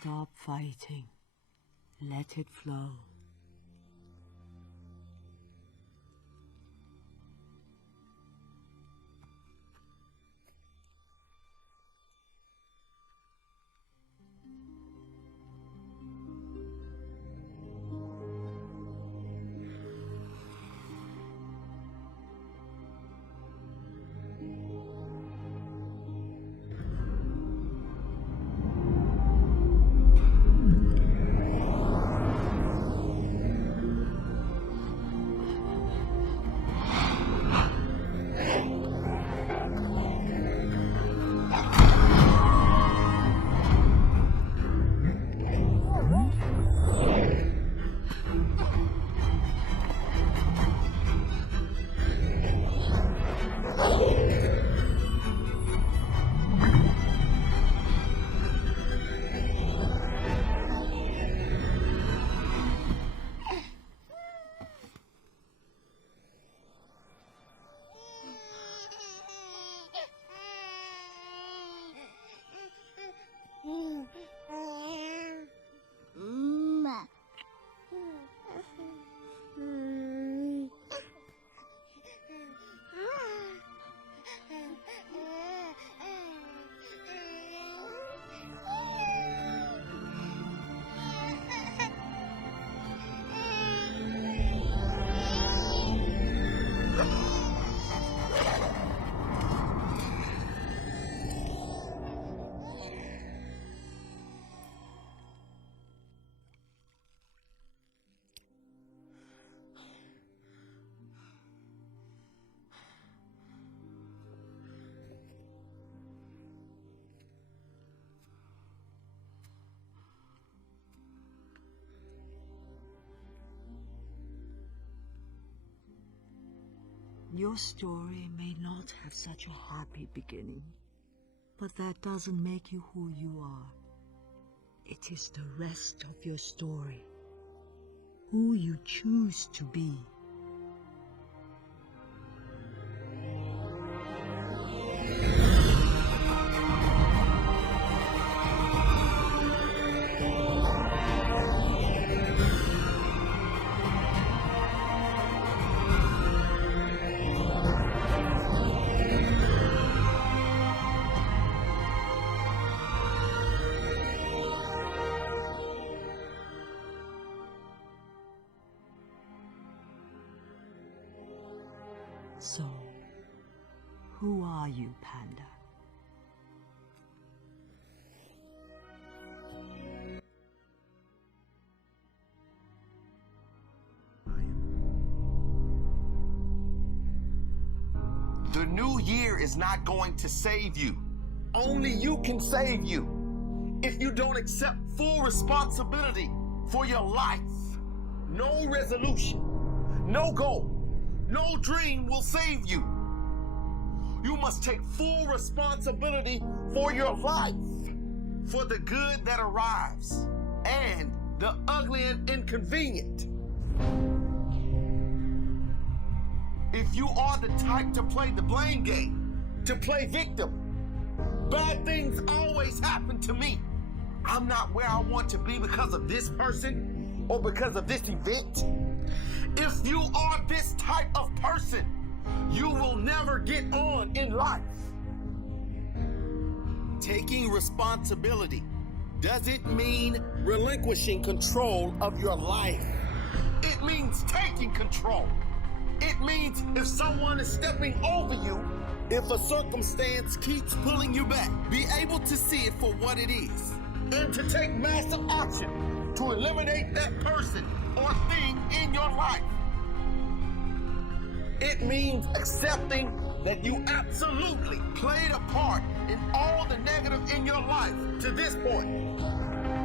Stop fighting. Let it flow. Your story may not have such a happy beginning, but that doesn't make you who you are. It is the rest of your story, who you choose to be. So, who are you, Panda? The new year is not going to save you. Only you can save you. If you don't accept full responsibility for your life, no resolution, no goal, no dream will save you. You must take full responsibility for your life, for the good that arrives, and the ugly and inconvenient. If you are the type to play the blame game, to play victim, bad things always happen to me. I'm not where I want to be because of this person or because of this event. If you are this type of person, you will never get on in life. Taking responsibility doesn't mean relinquishing control of your life. It means taking control. It means if someone is stepping over you, if a circumstance keeps pulling you back, be able to see it for what it is, and to take massive action to eliminate that person or thing in your life. It means accepting that you absolutely played a part in all the negative in your life to this point.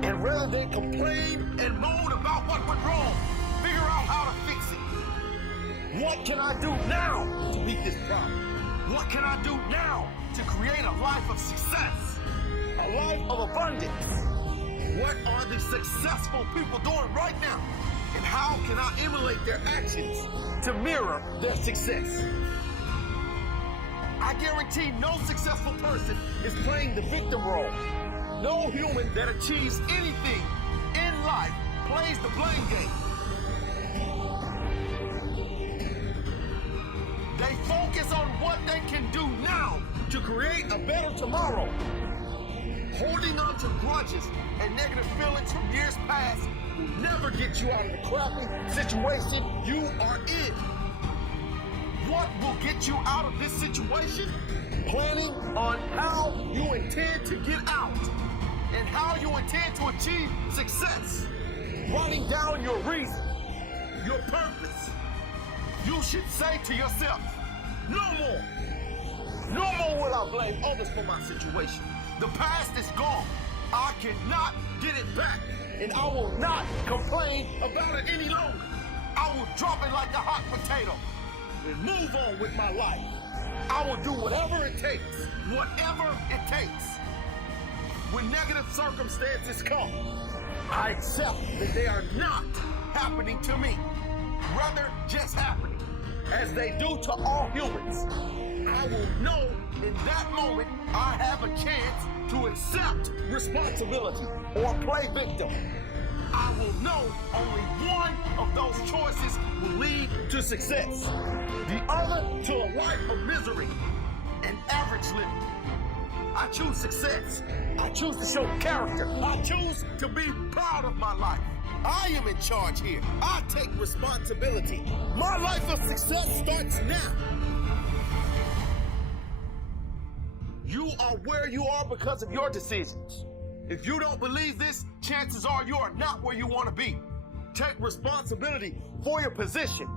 And rather than complain and moan about what went wrong, figure out how to fix it. What can I do now to beat this problem? What can I do now to create a life of success? A life of abundance? What are the successful people doing right now? And how can I emulate their actions to mirror their success? I guarantee no successful person is playing the victim role. No human that achieves anything in life plays the blame game. They focus on what they can do now to create a better tomorrow. Holding on to grudges and negative feelings from years past will never get you out of the crappy situation you are in. What will get you out of this situation? Planning on how you intend to get out and how you intend to achieve success. Writing down your reason, your purpose. You should say to yourself, no more. No more will I blame others for my situation. The past is gone. I cannot get it back, and I will not complain about it any longer. I will drop it like a hot potato and move on with my life. I will do whatever it takes, whatever it takes. When negative circumstances come, I accept that they are not happening to me, rather just happening, as they do to all humans. I will know in that moment I have a chance to accept responsibility or play victim. I will know only one of those choices will lead to success. The other to a life of misery and average living. I choose success. I choose to show character. I choose to be proud of my life. I am in charge here. I take responsibility. My life of success starts now. You are where you are because of your decisions. If you don't believe this, chances are you are not where you want to be. Take responsibility for your position.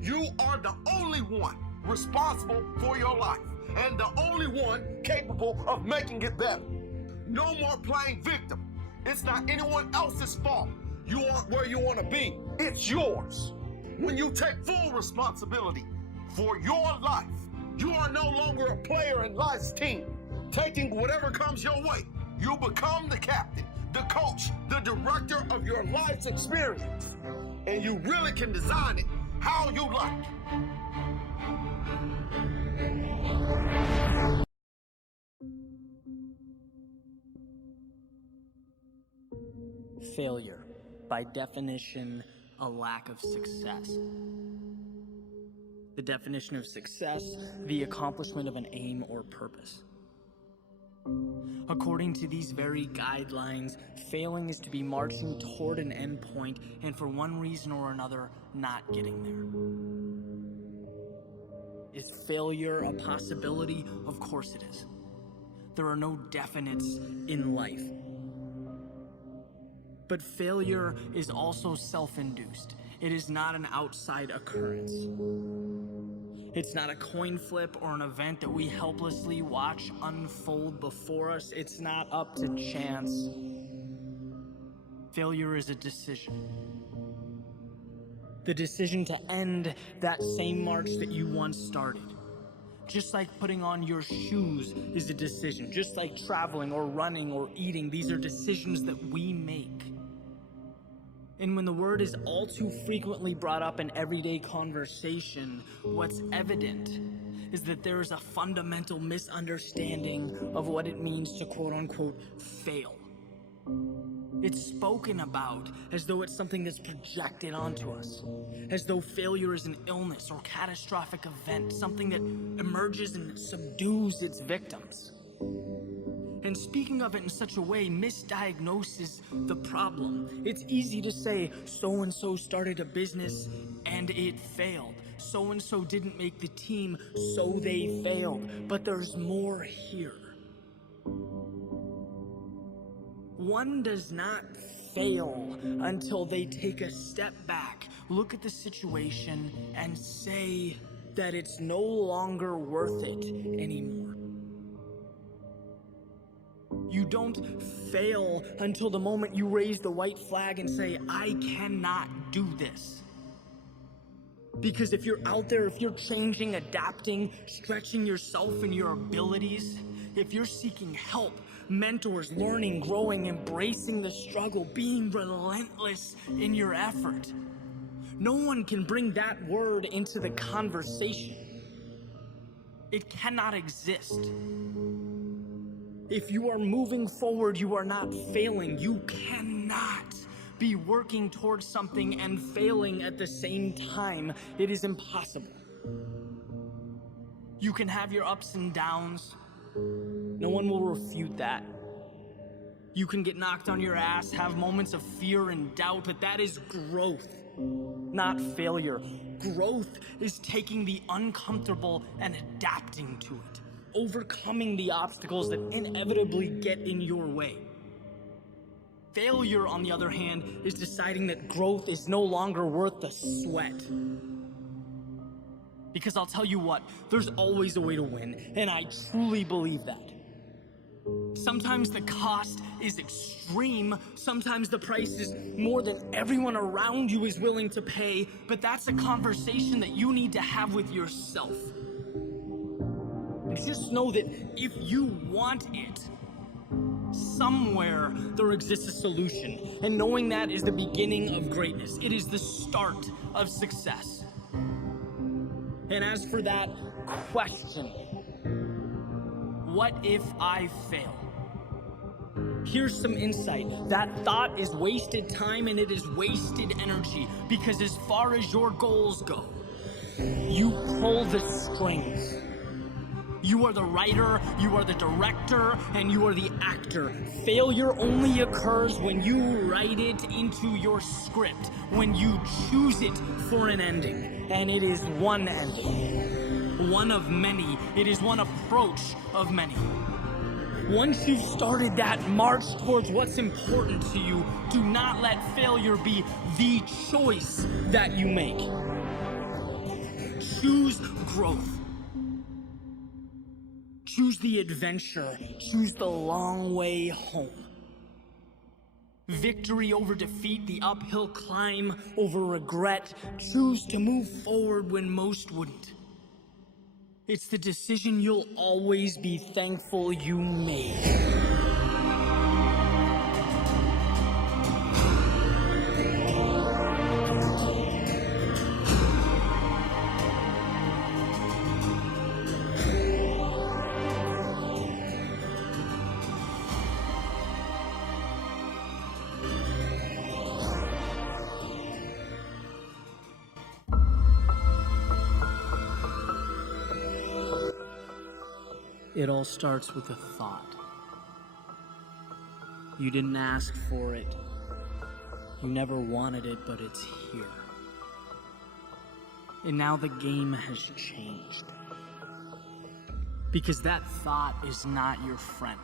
You are the only one responsible for your life and the only one capable of making it better. No more playing victim. It's not anyone else's fault. You aren't where you want to be. It's yours. When you take full responsibility for your life, you are no longer a player in life's team. Taking whatever comes your way, you become the captain, the coach, the director of your life's experience. And you really can design it how you like. Failure, by definition, a lack of success. The definition of success, the accomplishment of an aim or purpose. According to these very guidelines, failing is to be marching toward an endpoint and for one reason or another, not getting there. Is failure a possibility? Of course it is. There are no definites in life. But failure is also self-induced. It is not an outside occurrence. It's not a coin flip or an event that we helplessly watch unfold before us. It's not up to chance. Failure is a decision. The decision to end that same march that you once started. Just like putting on your shoes is a decision. Just like traveling or running or eating, these are decisions that we make. And when the word is all too frequently brought up in everyday conversation, what's evident is that there is a fundamental misunderstanding of what it means to quote-unquote fail. It's spoken about as though it's something that's projected onto us, as though failure is an illness or catastrophic event, something that emerges and subdues its victims. And speaking of it in such a way misdiagnoses the problem. It's easy to say, so-and-so started a business and it failed. So-and-so didn't make the team, so they failed. But there's more here. One does not fail until they take a step back, look at the situation, and say that it's no longer worth it anymore. You don't fail until the moment you raise the white flag and say, I cannot do this. Because if you're out there, if you're changing, adapting, stretching yourself and your abilities, if you're seeking help, mentors, learning, growing, embracing the struggle, being relentless in your effort, no one can bring that word into the conversation. It cannot exist. If you are moving forward, you are not failing. You cannot be working towards something and failing at the same time. It is impossible. You can have your ups and downs. No one will refute that. You can get knocked on your ass, have moments of fear and doubt, but that is growth, not failure. Growth is taking the uncomfortable and adapting to it, overcoming the obstacles that inevitably get in your way. Failure, on the other hand, is deciding that growth is no longer worth the sweat. Because I'll tell you what, there's always a way to win, and I truly believe that. Sometimes the cost is extreme, sometimes the price is more than everyone around you is willing to pay, but that's a conversation that you need to have with yourself. And just know that if you want it, somewhere there exists a solution, and knowing that is the beginning of greatness. It is the start of success. And as for that question, what if I fail? Here's some insight. That thought is wasted time and it is wasted energy, because as far as your goals go, you pull the strings. You are the writer, you are the director, and you are the actor. Failure only occurs when you write it into your script, when you choose it for an ending. And it is one ending. One of many. It is one approach of many. Once you've started that march towards what's important to you, do not let failure be the choice that you make. Choose growth. Choose the adventure. Choose the long way home. Victory over defeat, the uphill climb over regret. Choose to move forward when most wouldn't. It's the decision you'll always be thankful you made. It all starts with a thought. You didn't ask for it. You never wanted it, but it's here. And now the game has changed. Because that thought is not your friend.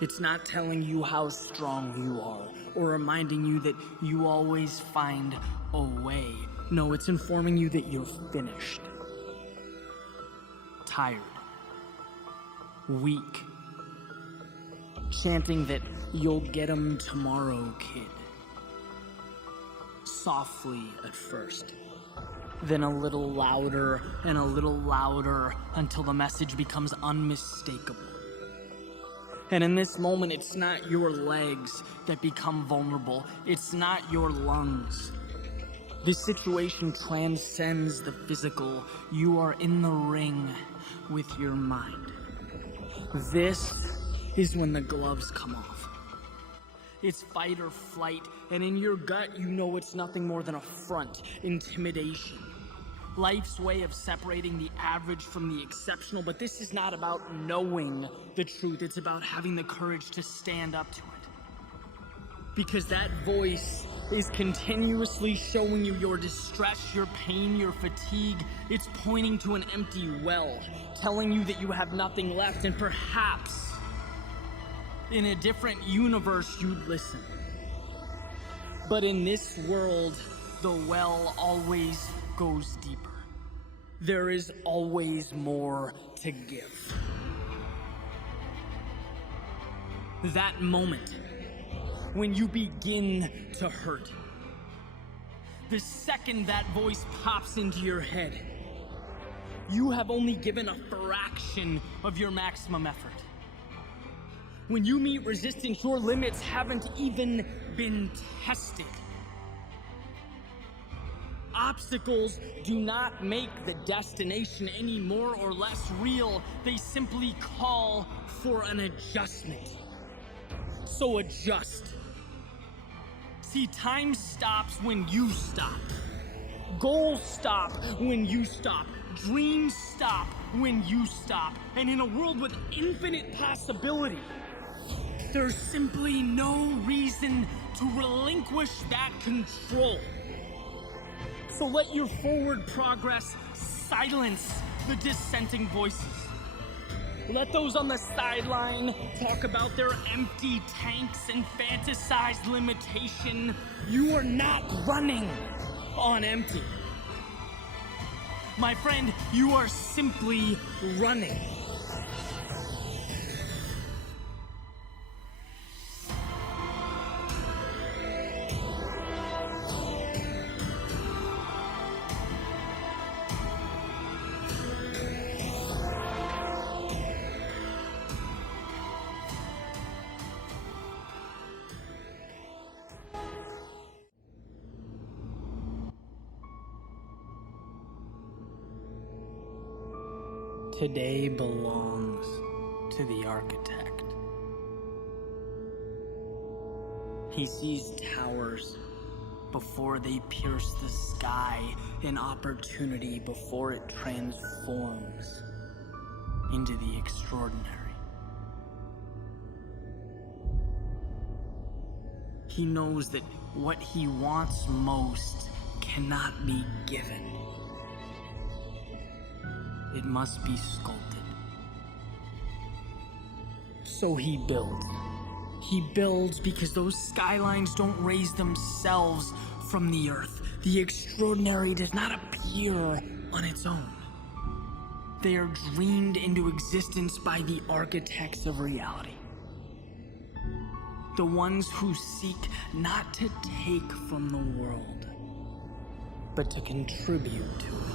It's not telling you how strong you are, or reminding you that you always find a way. No, it's informing you that you're finished. Tired. Weak. Chanting that you'll get 'em tomorrow, kid. Softly at first. Then a little louder and a little louder until the message becomes unmistakable. And in this moment, it's not your legs that become vulnerable. It's not your lungs. This situation transcends the physical. You are in the ring with your mind. This is when the gloves come off. It's fight or flight, and in your gut, you know it's nothing more than a front, intimidation. Life's way of separating the average from the exceptional, but this is not about knowing the truth. It's about having the courage to stand up to it. Because that voice is continuously showing you your distress, your pain, your fatigue. It's pointing to an empty well, telling you that you have nothing left, and perhaps in a different universe you'd listen. But in this world, the well always goes deeper. There is always more to give. That moment when you begin to hurt. The second that voice pops into your head, you have only given a fraction of your maximum effort. When you meet resistance, your limits haven't even been tested. obstacles do not make the destination any more or less real. They simply call for an adjustment. So adjust. See, time stops when you stop. Goals stop when you stop. Dreams stop when you stop. And in a world with infinite possibility, there's simply no reason to relinquish that control. So let your forward progress silence the dissenting voices. Let those on the sideline talk about their empty tanks and fantasize limitation. You are not running on empty. My friend, you are simply running. Today belongs to the architect. He sees towers before they pierce the sky, an opportunity before it transforms into the extraordinary. He knows that what he wants most cannot be given. It must be sculpted. So he builds. He builds because those skylines don't raise themselves from the earth. The extraordinary does not appear on its own. They are dreamed into existence by the architects of reality. The ones who seek not to take from the world, but to contribute to it.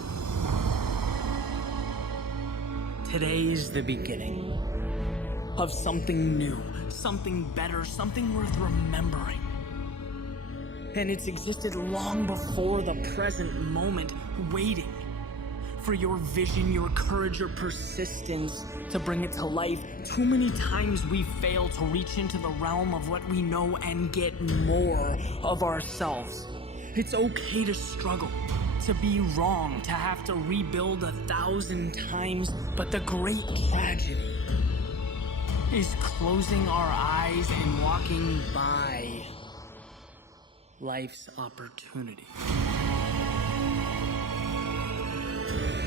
Today is the beginning of something new, something better, something worth remembering. And it's existed long before the present moment, waiting for your vision, your courage, your persistence to bring it to life. Too many times we fail to reach into the realm of what we know and get more of ourselves. It's okay to struggle, to be wrong, to have to rebuild 1,000 times, but the great tragedy is closing our eyes and walking by life's opportunity.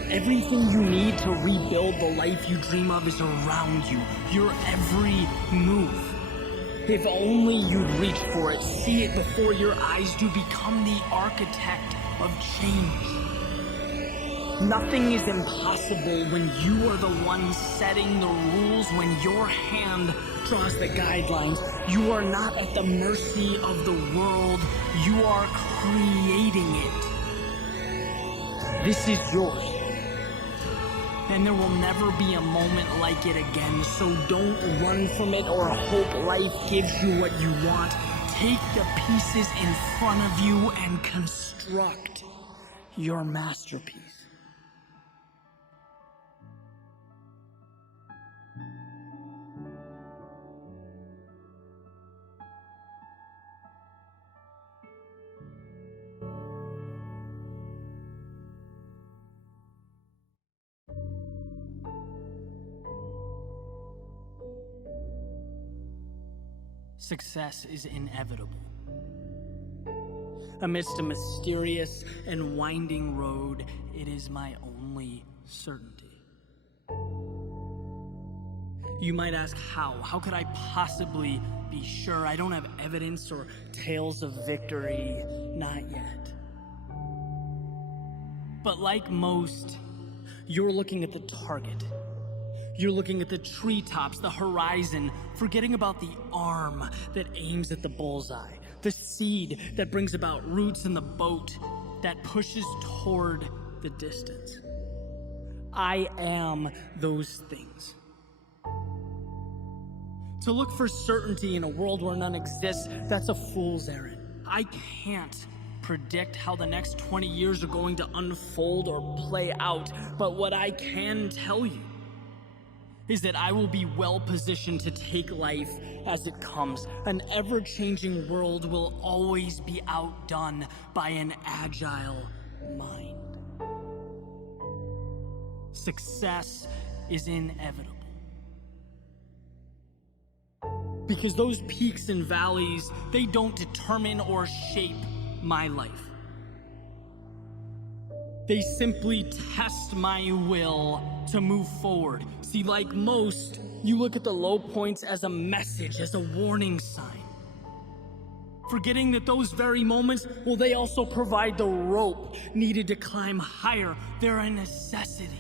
Everything you need to rebuild the life you dream of is around you, your every move. If only you'd reach for it, see it before your eyes do, become the architect of change. Nothing is impossible when you are the one setting the rules, when your hand draws the guidelines. You are not at the mercy of the world, you are creating it. This is yours. And there will never be a moment like it again, so don't run from it or hope life gives you what you want. Take the pieces in front of you and construct your masterpiece. Success is inevitable. Amidst a mysterious and winding road, it is my only certainty. You might ask how? How could I possibly be sure? I don't have evidence or tales of victory, not yet. But like most, you're looking at the target. You're looking at the treetops, the horizon, forgetting about the arm that aims at the bullseye, the seed that brings about roots in the boat that pushes toward the distance. I am those things. To look for certainty in a world where none exists, that's a fool's errand. I can't predict how the next 20 years are going to unfold or play out, but what I can tell you is that I will be well positioned to take life as it comes. An ever-changing world will always be outdone by an agile mind. Success is inevitable. Because those peaks and valleys, they don't determine or shape my life. They simply test my will to move forward. See, like most, you look at the low points as a message, as a warning sign. Forgetting that those very moments, well, they also provide the rope needed to climb higher. They're a necessity.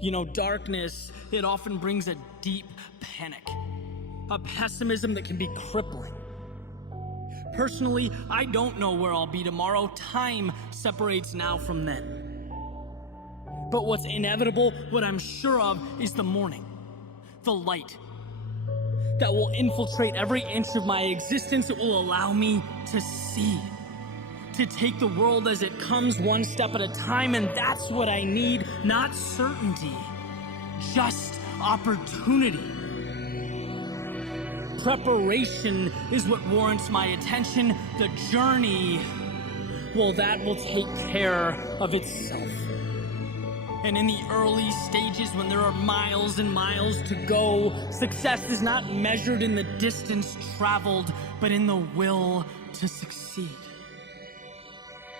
You know, darkness, it often brings a deep panic, a pessimism that can be crippling. Personally, I don't know where I'll be tomorrow. Time separates now from then. But what's inevitable, what I'm sure of, is the morning, the light that will infiltrate every inch of my existence. It will allow me to see, to take the world as it comes, one step at a time, and that's what I need. Not certainty, just opportunity. Preparation is what warrants my attention. The journey, well, that will take care of itself. And in the early stages, when there are miles and miles to go, success is not measured in the distance traveled, but in the will to succeed.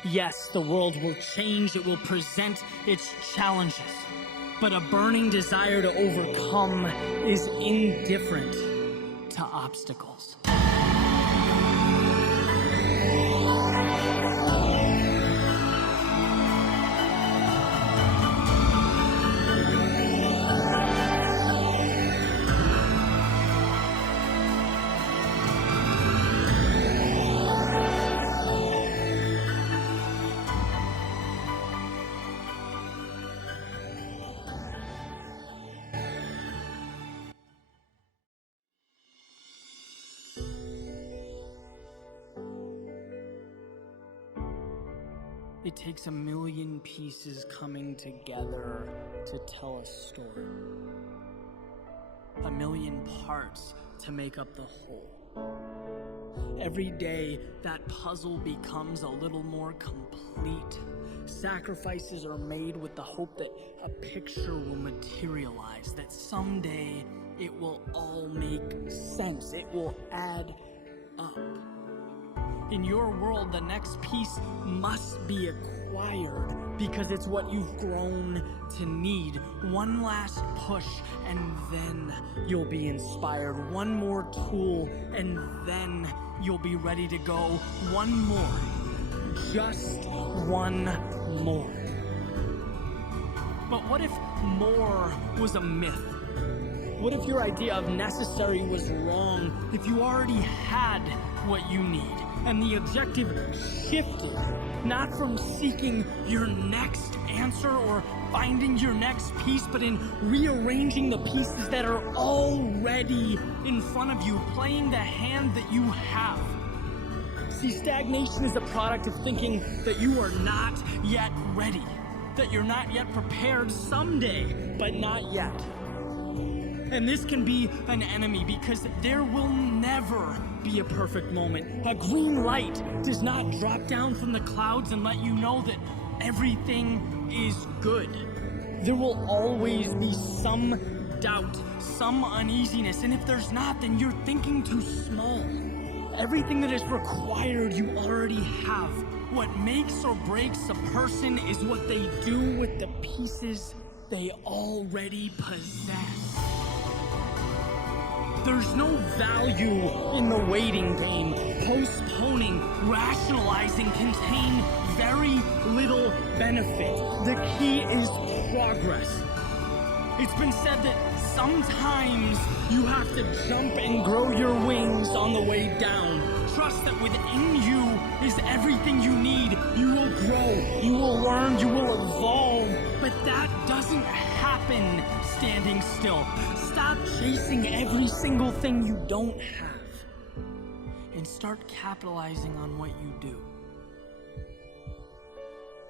Yes, the world will change, it will present its challenges, but a burning desire to overcome is indifferent to obstacles. It takes a million pieces coming together to tell a story. A million parts to make up the whole. Every day, that puzzle becomes a little more complete. Sacrifices are made with the hope that a picture will materialize, that someday it will all make sense. It will add up. In your world, the next piece must be acquired because it's what you've grown to need. One last push and then you'll be inspired. One more tool and then you'll be ready to go. One more. Just one more. But what if more was a myth? What if your idea of necessary was wrong? If you already had what you need? And the objective shifted, not from seeking your next answer or finding your next piece, but in rearranging the pieces that are already in front of you, playing the hand that you have. See, stagnation is a product of thinking that you are not yet ready, that you're not yet prepared someday, but not yet. And this can be an enemy because there will never be a perfect moment. A green light does not drop down from the clouds and let you know that everything is good. There will always be some doubt, some uneasiness, and if there's not, then you're thinking too small. Everything that is required, you already have. What makes or breaks a person is what they do with the pieces they already possess. There's no value in the waiting game. Postponing, rationalizing contain very little benefit. The key is progress. It's been said that sometimes you have to jump and grow your wings on the way down. Trust that within you is everything you need. You will grow, you will learn, you will evolve, but that doesn't happen standing still. Stop chasing every single thing you don't have. and start capitalizing on what you do.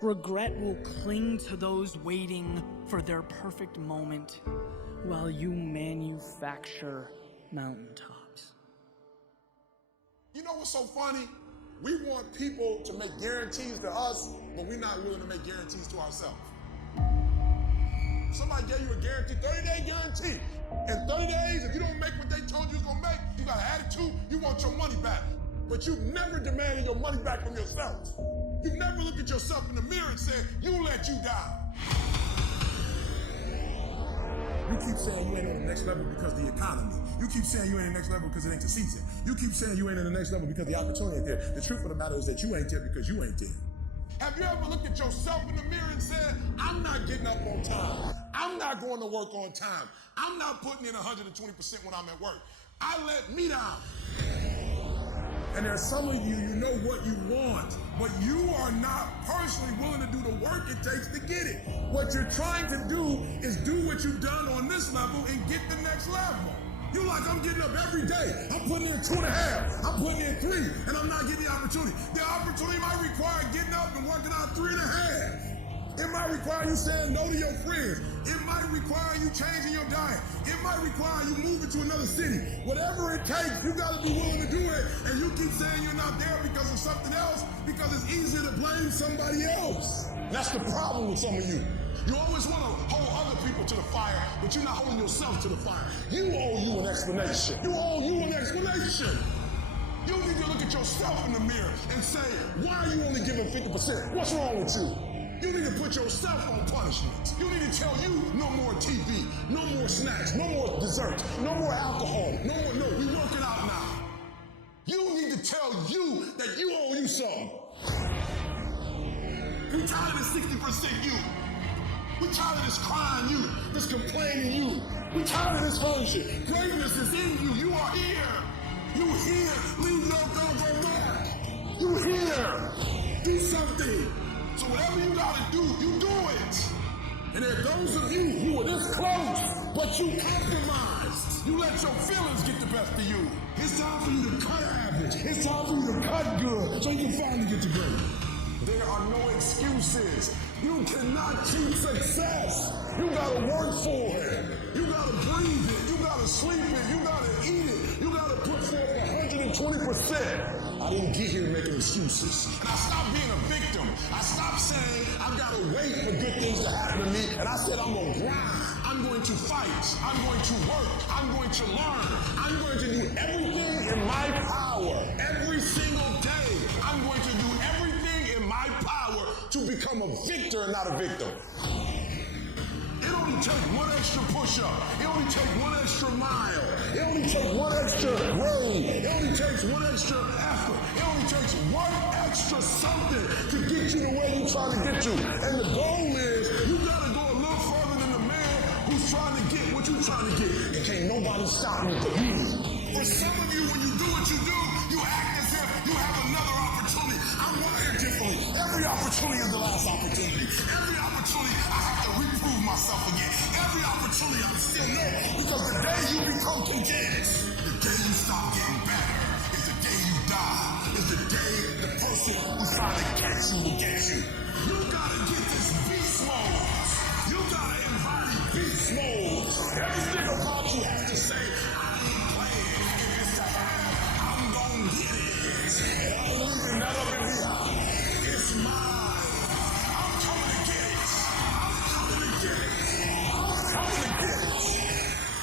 Regret will cling to those waiting for their perfect moment while you manufacture mountaintops. You know what's so funny? We want people to make guarantees to us, but we're not willing to make guarantees to ourselves. Somebody gave you a guarantee, 30-day guarantee. In 30 days, if you don't make what they told you was gonna make, you got an attitude, you want your money back. But you've never demanded your money back from yourself. You've never looked at yourself in the mirror and said, you let you down. You keep saying you ain't on the next level because of the economy. You keep saying you ain't in the next level because it ain't the season. You keep saying you ain't in the next level because the opportunity ain't there. The truth of the matter is that you ain't there because you ain't there. Have you ever looked at yourself in the mirror and said, I'm not getting up on time. I'm not going to work on time. I'm not putting in 120% when I'm at work. I let me down. And there's some of you, you know what you want, but you are not personally willing to do the work it takes to get it. What you're trying to do is do what you've done on this level and get the next level. You're like, I'm getting up every day. I'm putting in 2.5. I'm putting in 3, and I'm not getting the opportunity. The opportunity might require getting up and working out 3.5. It might require you saying no to your friends. It might require you changing your diet. It might require you moving to another city. Whatever it takes, you gotta be willing to do it. And you keep saying you're not there because of something else, because it's easier to blame somebody else. That's the problem with some of you. You always want to hold other people to the fire, but you're not holding yourself to the fire. You owe you an explanation. You owe you an explanation. You need to look at yourself in the mirror and say, why are you only giving 50%? What's wrong with you? You need to put yourself on punishment. You need to tell you no more TV, no more snacks, no more desserts, no more alcohol, no, we working out now. You need to tell you that you owe you something. We tired of this 60% you. We tired of this crying you, this complaining you. We tired of this function. Greatness is in you. You are here. You here. Leave your go back. You here. Do something. So whatever you gotta do, you do it. And there are those of you who are this close, but you compromise. You let your feelings get the best of you. It's time for you to cut average. It's time for you to cut good so you can finally get to great. There are no excuses. You cannot cheat success. You gotta work for it. You gotta breathe it. You gotta sleep it. You gotta eat it. You gotta put forth 120%. I didn't get here making excuses. And I stopped being a victim. I stopped saying I gotta wait for good things to happen to me. And I said I'm gonna grind. I'm going to fight. I'm going to work. I'm going to learn. I'm going to do everything in my power. Every single day, I'm going to do everything in my power to become a victor and not a victim. It only takes one extra push-up. It only takes one extra mile. It only takes one extra rain. It only takes one extra effort. It only takes one extra something to get you to where you're trying to get you. And the goal is you gotta go a little further than the man who's trying to get what you're trying to get. And can't nobody stop me but you. For some of you, when you do what you do, you act as if you have another opportunity. I'm wired differently. Every opportunity is the last opportunity. Every opportunity, I have to reprove myself again. Every opportunity, I'm still there. Because the day you become content, the day you stop getting better, is the day you die. Is the day the person who's trying to catch you will get you. You gotta get this beast mode. You gotta embody beast mode.